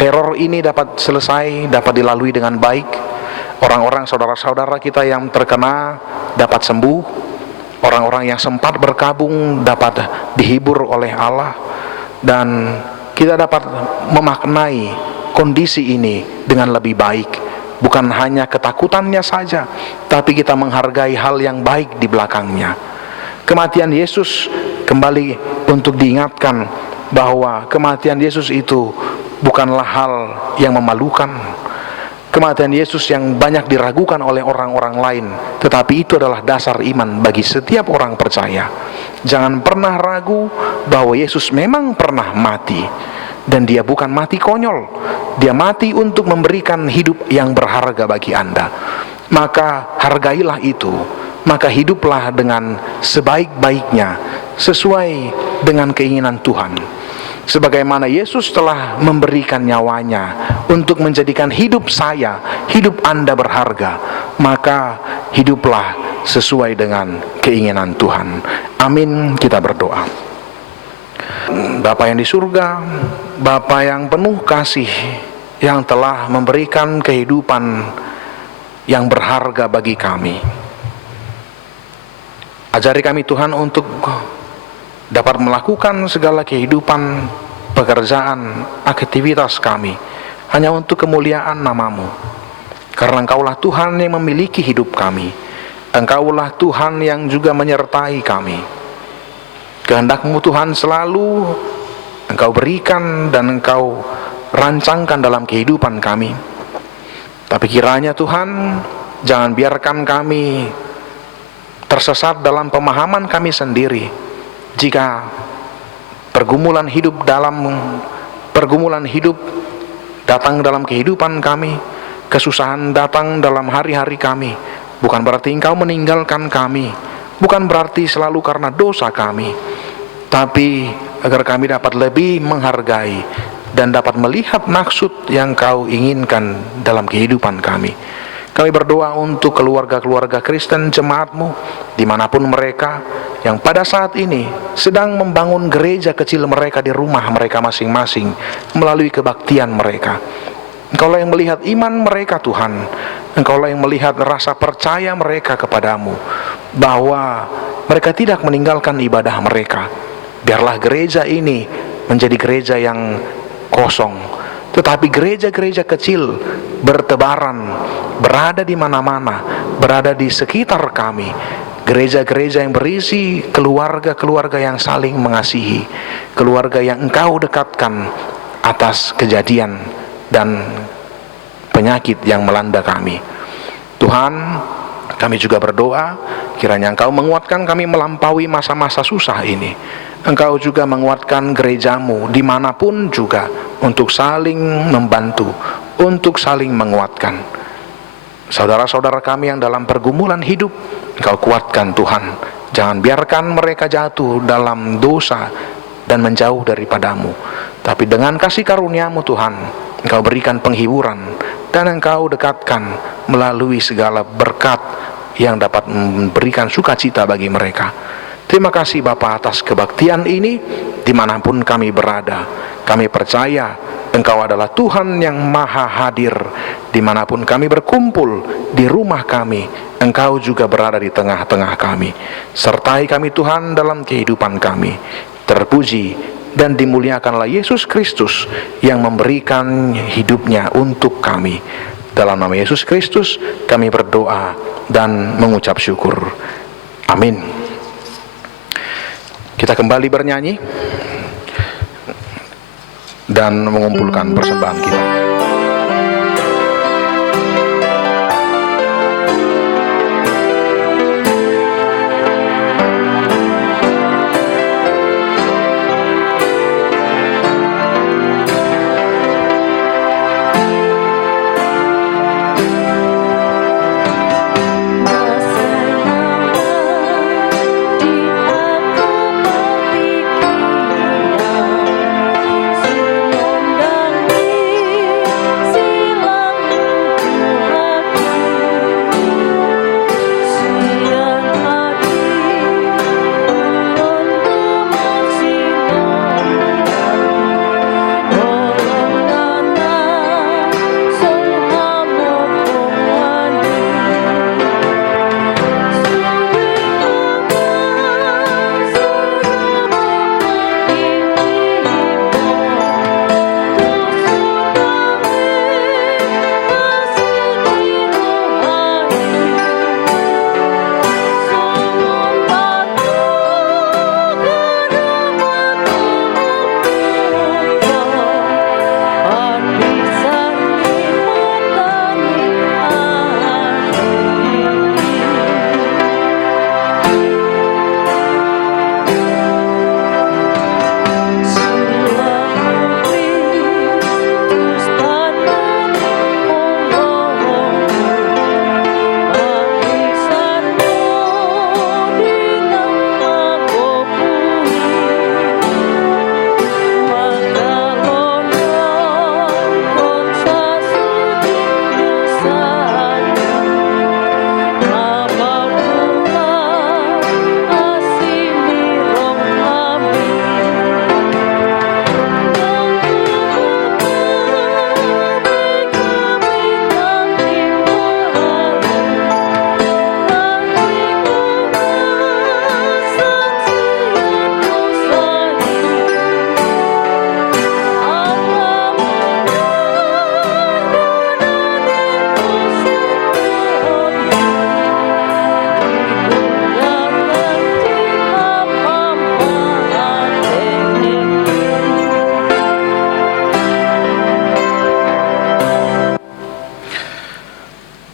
teror ini dapat selesai, dapat dilalui dengan baik. Orang-orang saudara-saudara kita yang terkena dapat sembuh, orang-orang yang sempat berkabung dapat dihibur oleh Allah, dan kita dapat memaknai kondisi ini dengan lebih baik. Bukan hanya ketakutannya saja, tapi kita menghargai hal yang baik di belakangnya. Kematian Yesus kembali untuk diingatkan bahwa kematian Yesus itu bukanlah hal yang memalukan. Kematian Yesus yang banyak diragukan oleh orang-orang lain, tetapi itu adalah dasar iman bagi setiap orang percaya. Jangan pernah ragu bahwa Yesus memang pernah mati, dan dia bukan mati konyol. Dia mati untuk memberikan hidup yang berharga bagi Anda. Maka hargailah itu, maka hiduplah dengan sebaik-baiknya, sesuai dengan keinginan Tuhan. Sebagaimana Yesus telah memberikan nyawanya untuk menjadikan hidup saya, hidup Anda berharga, maka hiduplah sesuai dengan keinginan Tuhan. Amin. Kita berdoa. Bapa yang di surga, Bapa yang penuh kasih, yang telah memberikan kehidupan yang berharga bagi kami, ajari kami Tuhan untuk dapat melakukan segala kehidupan, pekerjaan, aktivitas kami hanya untuk kemuliaan nama-Mu. Karena Engkaulah Tuhan yang memiliki hidup kami, Engkaulah Tuhan yang juga menyertai kami. Kehendak-Mu Tuhan selalu Engkau berikan dan Engkau rancangkan dalam kehidupan kami. Tapi kiranya Tuhan, jangan biarkan kami tersesat dalam pemahaman kami sendiri. Jika pergumulan hidup datang dalam kehidupan kami, kesusahan datang dalam hari-hari kami, bukan berarti Engkau meninggalkan kami, bukan berarti selalu karena dosa kami, tapi agar kami dapat lebih menghargai dan dapat melihat maksud yang Kau inginkan dalam kehidupan kami. Kami berdoa untuk keluarga-keluarga Kristen jemaat-Mu dimanapun mereka, yang pada saat ini sedang membangun gereja kecil mereka di rumah mereka masing-masing melalui kebaktian mereka. Engkaulah yang melihat iman mereka Tuhan, Engkaulah yang melihat rasa percaya mereka kepadamu, bahwa mereka tidak meninggalkan ibadah mereka. Biarlah gereja ini menjadi gereja yang kosong, tetapi gereja-gereja kecil bertebaran, berada di mana-mana, berada di sekitar kami. Gereja-gereja yang berisi keluarga-keluarga yang saling mengasihi, keluarga yang Engkau dekatkan atas kejadian dan penyakit yang melanda kami. Tuhan, kami juga berdoa kiranya Engkau menguatkan kami melampaui masa-masa susah ini. Engkau juga menguatkan gereja-Mu dimanapun juga untuk saling membantu, untuk saling menguatkan. Saudara-saudara kami yang dalam pergumulan hidup, Engkau kuatkan Tuhan. Jangan biarkan mereka jatuh dalam dosa dan menjauh daripadamu. Tapi dengan kasih karunia-Mu Tuhan, Engkau berikan penghiburan dan Engkau dekatkan melalui segala berkat yang dapat memberikan sukacita bagi mereka. Terima kasih Bapa atas kebaktian ini dimanapun kami berada. Kami percaya Engkau adalah Tuhan yang maha hadir dimanapun kami berkumpul di rumah kami. Engkau juga berada di tengah-tengah kami. Sertai kami Tuhan dalam kehidupan kami. Terpuji dan dimuliakanlah Yesus Kristus yang memberikan hidupnya untuk kami. Dalam nama Yesus Kristus kami berdoa dan mengucap syukur. Amin. Kita kembali bernyanyi dan mengumpulkan persembahan kita.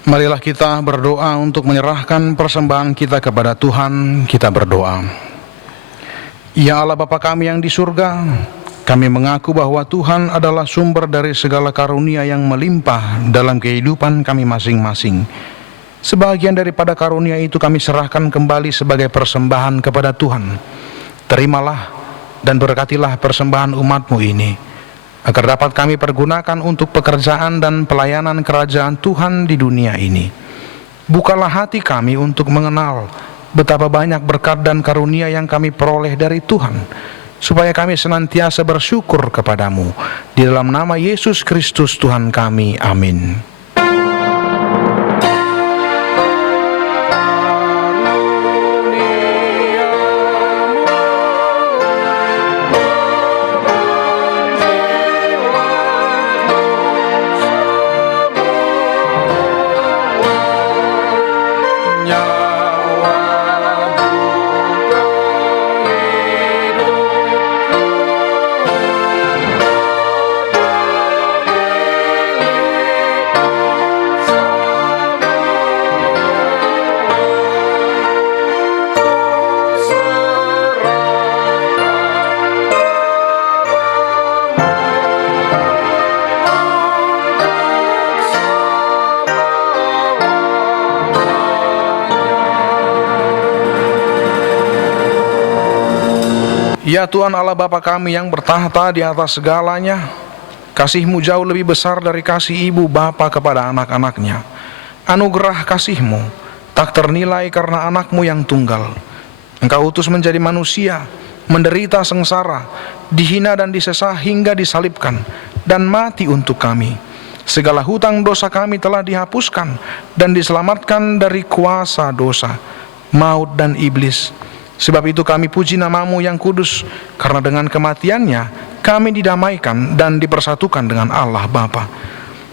Marilah kita berdoa untuk menyerahkan persembahan kita kepada Tuhan. Kita berdoa. Ya Allah Bapa kami yang di surga, kami mengaku bahwa Tuhan adalah sumber dari segala karunia yang melimpah dalam kehidupan kami masing-masing. Sebagian daripada karunia itu kami serahkan kembali sebagai persembahan kepada Tuhan. Terimalah dan berkatilah persembahan umat-Mu ini, agar dapat kami pergunakan untuk pekerjaan dan pelayanan kerajaan Tuhan di dunia ini. Bukalah hati kami untuk mengenal betapa banyak berkat dan karunia yang kami peroleh dari Tuhan, supaya kami senantiasa bersyukur kepadamu. Di dalam nama Yesus Kristus Tuhan kami, amin. Ya Tuhan Allah Bapa kami yang bertahta di atas segalanya, kasih-Mu jauh lebih besar dari kasih ibu bapa kepada anak-anaknya. Anugerah kasih-Mu tak ternilai karena anak-Mu yang tunggal. Engkau utus menjadi manusia, menderita sengsara, dihina dan disesah hingga disalibkan, dan mati untuk kami. Segala hutang dosa kami telah dihapuskan dan diselamatkan dari kuasa dosa, maut dan iblis. Sebab itu kami puji nama-Mu yang kudus, karena dengan kematiannya kami didamaikan dan dipersatukan dengan Allah Bapa.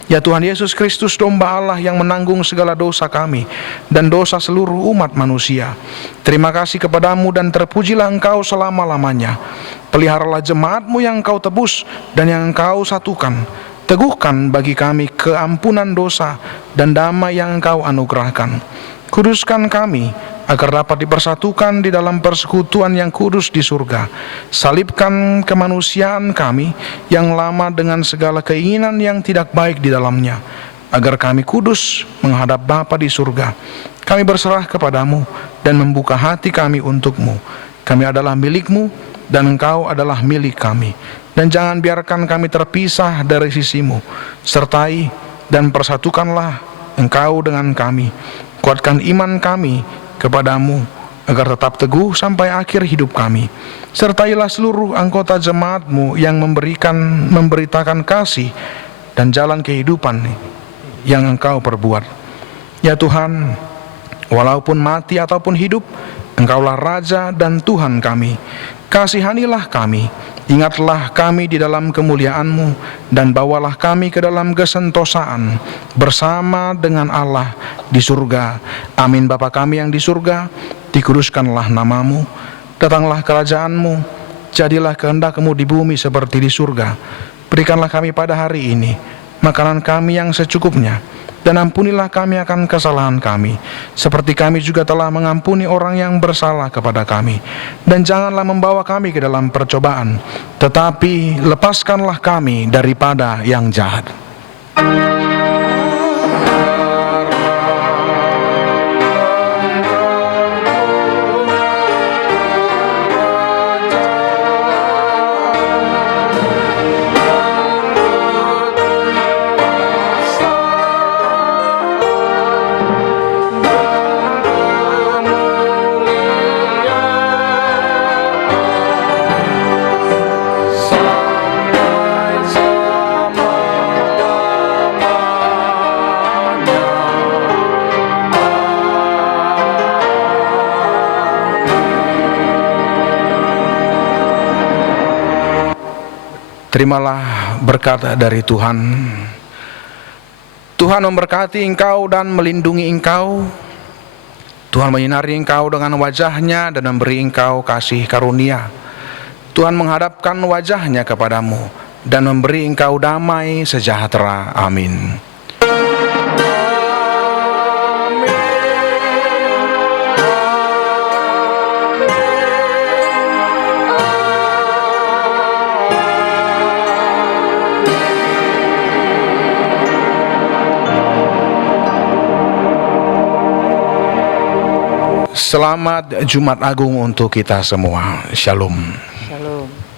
Ya Tuhan Yesus Kristus, domba Allah yang menanggung segala dosa kami dan dosa seluruh umat manusia, terima kasih kepadamu dan terpujilah Engkau selama-lamanya. Peliharalah jemaat-Mu yang Engkau tebus dan yang Engkau satukan. Teguhkan bagi kami keampunan dosa dan damai yang Engkau anugerahkan. Kuduskan kami agar dapat dipersatukan di dalam persekutuan yang kudus di surga. Salibkan kemanusiaan kami yang lama dengan segala keinginan yang tidak baik di dalamnya, agar kami kudus menghadap Bapa di surga. Kami berserah kepadamu dan membuka hati kami untuk-Mu. Kami adalah milik-Mu dan Engkau adalah milik kami. Dan jangan biarkan kami terpisah dari sisi-Mu. Sertai dan persatukanlah Engkau dengan kami. Kuatkan iman kami kepadamu agar tetap teguh sampai akhir hidup kami. Sertailah seluruh anggota jemaat-Mu yang memberitakan kasih dan jalan kehidupan yang Engkau perbuat. Ya Tuhan, walaupun mati ataupun hidup, Engkaulah Raja dan Tuhan kami. Kasihanilah kami, ingatlah kami di dalam kemuliaan-Mu, dan bawalah kami ke dalam kesentosaan bersama dengan Allah di surga. Amin. Bapa kami yang di surga, dikuduskanlah nama-Mu, datanglah kerajaan-Mu, jadilah kehendak-Mu di bumi seperti di surga. Berikanlah kami pada hari ini makanan kami yang secukupnya, dan ampunilah kami akan kesalahan kami, seperti kami juga telah mengampuni orang yang bersalah kepada kami. Dan janganlah membawa kami ke dalam percobaan, tetapi lepaskanlah kami daripada yang jahat. Terimalah berkat dari Tuhan. Tuhan memberkati engkau dan melindungi engkau. Tuhan menyinari engkau dengan wajah-Nya dan memberi engkau kasih karunia. Tuhan menghadapkan wajah-Nya kepadamu dan memberi engkau damai sejahtera. Amin. Selamat Jumat Agung untuk kita semua. Shalom. Shalom.